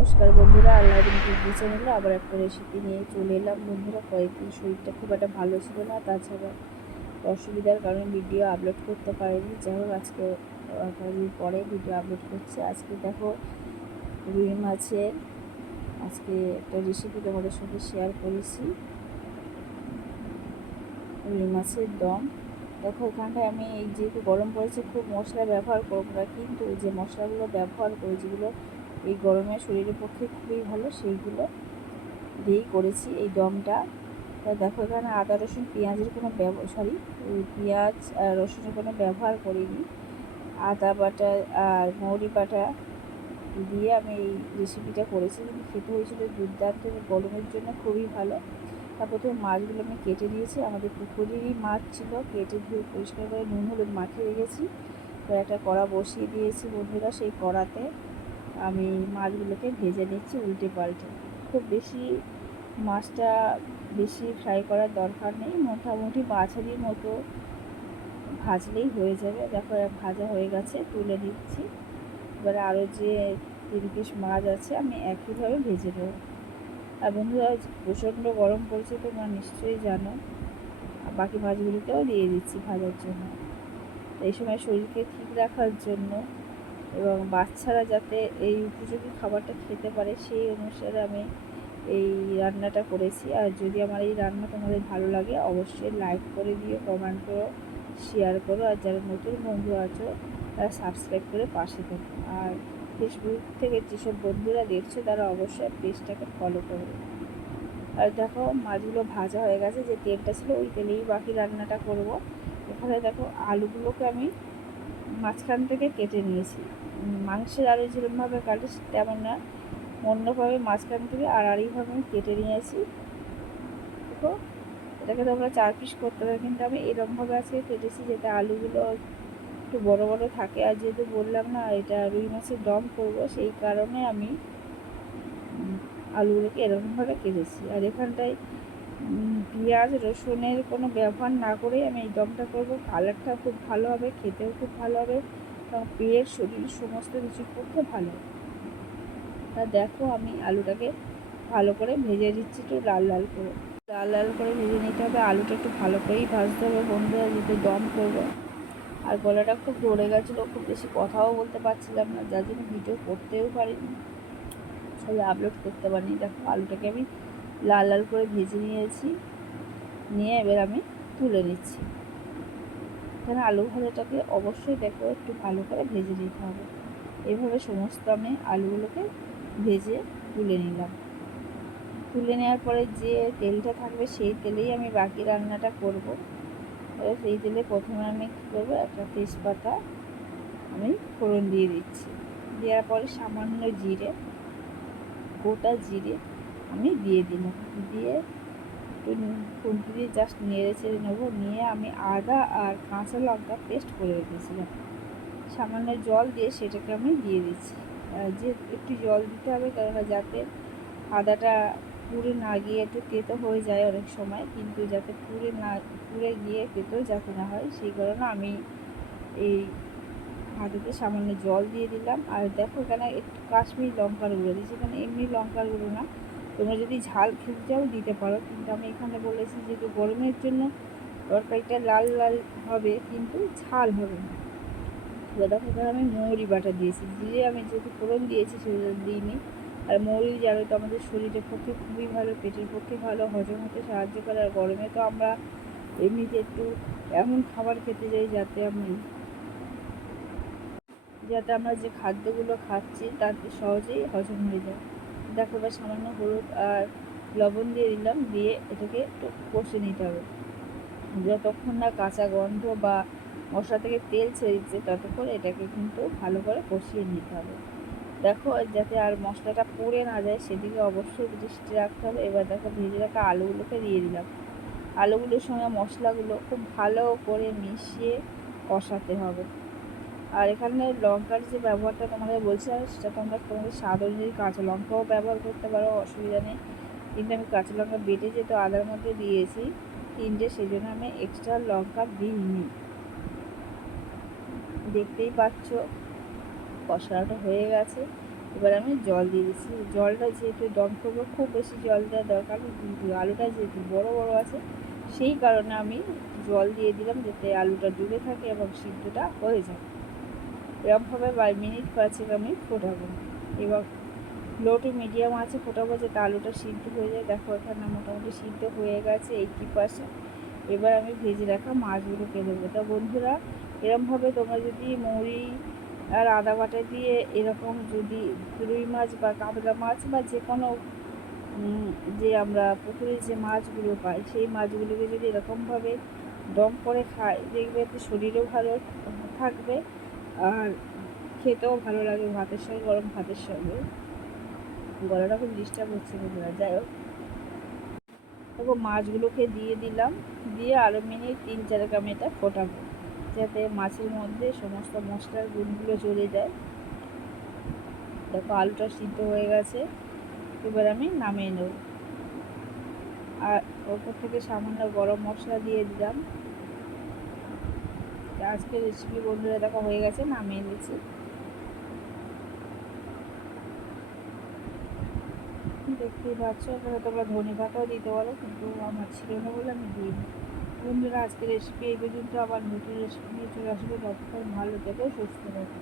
নমস্কার বন্ধুরা, আল্লাহর টিভি চ্যানেলে আবার একটা রেসিপি নিয়ে চলে এলাম। বন্ধুরা, কয়েকদিন শরীরটা খুব একটা ভালো ছিল না, তাছাড়া অসুবিধার কারণে ভিডিও আপলোড করতে পারিনি। যাই হোক, আজকে কয়েকদিন পরে ভিডিও আপলোড করছি। আজকে দেখো, রুই মাছের আজকে একটা রেসিপি তোমাদের সঙ্গে শেয়ার করেছি। রুই মাছের দম। দেখো, এখানটায় আমি এই যেহেতু গরম পড়েছে, খুব মশলা ব্যবহার করবো না, কিন্তু যে মশলাগুলো ব্যবহার করি, যেগুলো এই গরমে শরীরের পক্ষে খুবই ভালো, সেইগুলো দিয়েই করেছি এই দমটা। তা দেখো, এখানে আদা রসুন পেঁয়াজের কোনো পেঁয়াজ আর রসুনের কোনো ব্যবহার করিনি। আদা বাটা আর মৌরি বাটা দিয়ে আমি এই রেসিপিটা করেছি, কিন্তু খেতে হয়েছিল দুর্দান্ত, গরমের জন্য খুবই ভালো। তারপর তো মাছগুলো আমি কেটে দিয়েছি, আমাদের পুকুরেরই মাছ ছিল, কেটে ধুয়ে পরিষ্কার করে নুন হলুদ মাখিয়ে রেখেছি। তো একটা কড়া বসিয়ে দিয়েছি বন্ধুরা, সেই কড়াতে আমি মাছগুলোকে ভেজে নিচ্ছি উল্টে পাল্টে। খুব বেশি মাছটা ফ্রাই করার দরকার নেই, মোটামুটি মাঝারির মতো ভাজলেই হয়ে যাবে। দেখো, ভাজা হয়ে গেছে, তুলে দিচ্ছি। এবারে আরও যে 3 পিস মাছ আছে আমি একইভাবে ভেজে নেব। আর বন্ধুরা, প্রচণ্ড গরম পড়ছে, তোমরা নিশ্চয়ই জানো। বাকি মাছগুলিকেও দিয়ে দিচ্ছি ভাজার জন্য। এই সময় শরীরকে ঠিক রাখার জন্য এবং বাচ্চারা যাতে এই উপযোগী খাবারটা খেতে পারে, সেই অনুসারে আমি এই রান্নাটা করেছি। আর যদি আমার এই রান্না তোমাদের ভালো লাগে, অবশ্যই লাইক করে দিও, কমেন্ট করো, শেয়ার করো। আর যারা নতুন বন্ধু আছো, তারা সাবস্ক্রাইব করে পাশে থাকো। আর ফেসবুক থেকে যেসব বন্ধুরা দেখছো, তারা অবশ্যই পেজটাকে ফলো করবে। আর দেখো, মাছগুলো ভাজা হয়ে গেছে, যে তেলটা ছিল ওই তেলেই বাকি রান্নাটা করব। এখানে দেখো, আলুগুলোকে আমি মাঝখান থেকে কেটে নিয়েছি। মাংসের আলু যেরকমভাবে কাটে তেমন না, অন্যভাবে মাঝখান থেকে আড়াআড়িভাবে আমি কেটে নিয়েছি। দেখো, এটাকে তোমরা 4 পিস করতে পারো, কিন্তু আমি এরকমভাবে আজকে কেটেছি যাতে আলুগুলো একটু বড় বড় থাকে। আর যেহেতু বললাম না এটা রুই মাছের দম করব, সেই কারণে আমি আলুগুলোকে এরকমভাবে কেটেছি। আর এখানটায় পেঁয়াজ রসুনের কোনো ব্যবহার না করেই আমি এই দমটা করব। কালারটা খুব ভালো হবে, খেতেও খুব ভালো হবে, এবং পেট শরীর সমস্ত কিছুর পক্ষে ভালো। তা দেখো, আমি আলুটাকে ভালো করে ভেজে দিচ্ছি, একটু লাল লাল করে ভেজে নিতে হবে। আলুটা একটু ভালো করেই ভাজতে হবে বন্ধুরা, যেহেতু দম করবো। আর গলাটা খুব ধরে গেছিলো, খুব বেশি কথাও বলতে পারছিলাম না, যার জন্য ভিডিও করতেও পারিনি, সবাই আপলোড করতে পারিনি। দেখো, আলুটাকে আমি লাল লাল করে ভেজে নিয়েছি, নিয়ে এবার আমি তুলে নিচ্ছি। এখানে আলু ভাজাটাকে অবশ্যই দেখো একটু ভালো করে ভেজে নিতে হবে। এইভাবে সমস্ত আমি আলুগুলোকে ভেজে তুলে নিলাম। তুলে নেওয়ার পরে যে তেলটা থাকবে, সেই তেলেই আমি বাকি রান্নাটা করব। সেই তেলে প্রথমে আমি কী করবো, একটা তেজপাতা আমি ফোড়ন দিয়ে দিচ্ছি। দেওয়ার পরে সামান্য গোটা জিরে আমি দিয়ে দিলাম। দিয়ে একটু খুন্তি দিয়ে জাস্ট নেড়ে চেড়ে নেবো। নিয়ে আমি আদা আর কাঁচা লঙ্কা পেস্ট করে রেখেছিলাম, সামান্য জল দিয়ে সেটাকে আমি দিয়ে দিচ্ছি। যে একটু জল দিতে হবে, কেননা যাতে আদাটা পুড়ে না গিয়ে একটু তেতো হয়ে যায় অনেক সময়, কিন্তু যাতে পুড়ে গিয়ে তেতো যাতে না হয়, সেই কারণে আমি এই আদাতে সামান্য জল দিয়ে দিলাম। আর দেখো, এখানে একটু কাশ্মীরি লঙ্কার গুঁড়ো দিয়েছি, এখানে এমনি লঙ্কার গুঁড়ো না, তোমরা যদি ঝাল খেতে চাও দিতে পারো, কিন্তু আমি এখানে বলেছি যেহেতু গরমের জন্য তরকারিটা লাল লাল হবে, কিন্তু ঝাল হবে না। এবার দেখো, এখানে আমি মৌরি বাটা দিয়েছি, জিরে আমি যেহেতু ফোড়ন দিয়েছি সেটা দিইনি। আর মৌরি জানো তো আমাদের শরীরের পক্ষে খুবই ভালো, পেটের পক্ষে ভালো, হজম হতে সাহায্য করে। আর গরমে তো আমরা এমনিতে একটু এমন খাবার খেতে যাই যাতে আমরা যে খাদ্যগুলো খাচ্ছি তাতে সহজেই হজম হয়ে যায়। দেখো, এবার সামান্য হলুদ আর লবণ দিয়ে দিলাম, দিয়ে এটাকে একটু কষে নিতে হবে। যতক্ষণ না কাঁচা গন্ধ বা মশলা থেকে তেল ছেড়ে দিচ্ছে, ততক্ষণ এটাকে কিন্তু ভালো করে কষিয়ে নিতে হবে। দেখো, যাতে আর মশলাটা পুড়ে না যায়, সেদিকে অবশ্যই দৃষ্টি রাখতে হবে। এবার দেখো, ভেজে রাখা আলুগুলোকে দিয়ে দিলাম। আলুগুলোর সঙ্গে মশলাগুলো খুব ভালো করে মিশিয়ে কষাতে হবে। আর এখানে লঙ্কার যে ব্যবহারটা তোমাদের বলছিলাম, সেটা তোমাদের স্বাদ অনুযায়ী কাঁচা লঙ্কাও ব্যবহার করতে পারো, অসুবিধা নেই। কিন্তু আমি কাঁচা লঙ্কা বেটে যেহেতু আদার মধ্যে দিয়েছি 3টে, সেই জন্য আমি এক্সট্রা লঙ্কা দিইনি। দেখতেই পাচ্ছ কষানোটা হয়ে গেছে। এবার আমি জল দিয়ে দিচ্ছি। জলটা যেহেতু দম করবো, খুব বেশি জল দেওয়ার দরকার নেই, কিন্তু আলুটা যেহেতু বড় বড় আছে সেই কারণে আমি জল দিয়ে দিলাম, যাতে আলুটা ডুবে থাকে এবং সিদ্ধটা হয়ে যায়। এরকমভাবে 5 মিনিট আমি ফোটাবো। এবার লো টু মিডিয়াম আছে ফোটাবো, যাতে আলুটা সিদ্ধ হয়ে যায়। দেখো এখানে মোটামুটি সিদ্ধ হয়ে গেছে 80%। এবার আমি ভেজে রাখা মাছগুলোকে দেবো। তা বন্ধুরা, এরকমভাবে তোমরা যদি মৌরি আর আদা বাটা দিয়ে এরকম যদি রুই মাছ বা কাতলা মাছ বা যে কোনো যে আমরা পুকুরে যে মাছগুলো পাই সেই মাছগুলোকে যদি এরকমভাবে দম করে খাই, দেখবে এতে শরীরও ভালো থাকবে আর খেতেও ভালো লাগে ভাতের সঙ্গে, গরম ভাতের সঙ্গে। গলাটা খুব ডিস্টার্ব হচ্ছে বন্ধুরা, যাই হোক। দেখো মাছগুলোকে দিয়ে দিলাম, দিয়ে আরও মিনিট 3-4 আমি এটা ফোটাবো, যাতে মাছের মধ্যে সমস্ত মশলার গুণগুলো চলে যায়। দেখো আলুটা সিদ্ধ হয়ে গেছে, এবার আমি নামিয়ে নেব। আর ওপর থেকে সামান্য গরম মশলা দিয়ে দিলাম। আজকের রেসিপি বন্ধুরা দেখো হয়ে গেছে, নামিয়ে নিয়েছি। দেখতেই পাচ্ছ, এখানে তোমরা ধনে পাতাও দিতে পারো, কিন্তু আমার ছিল না বলে আমি দিইনি। বন্ধুরা, আজকের রেসিপি এই পর্যন্ত। আবার নতুন রেসিপি নিয়ে চলে আসবে। ততক্ষণ ভালো থেকো, সুস্থ থাকো।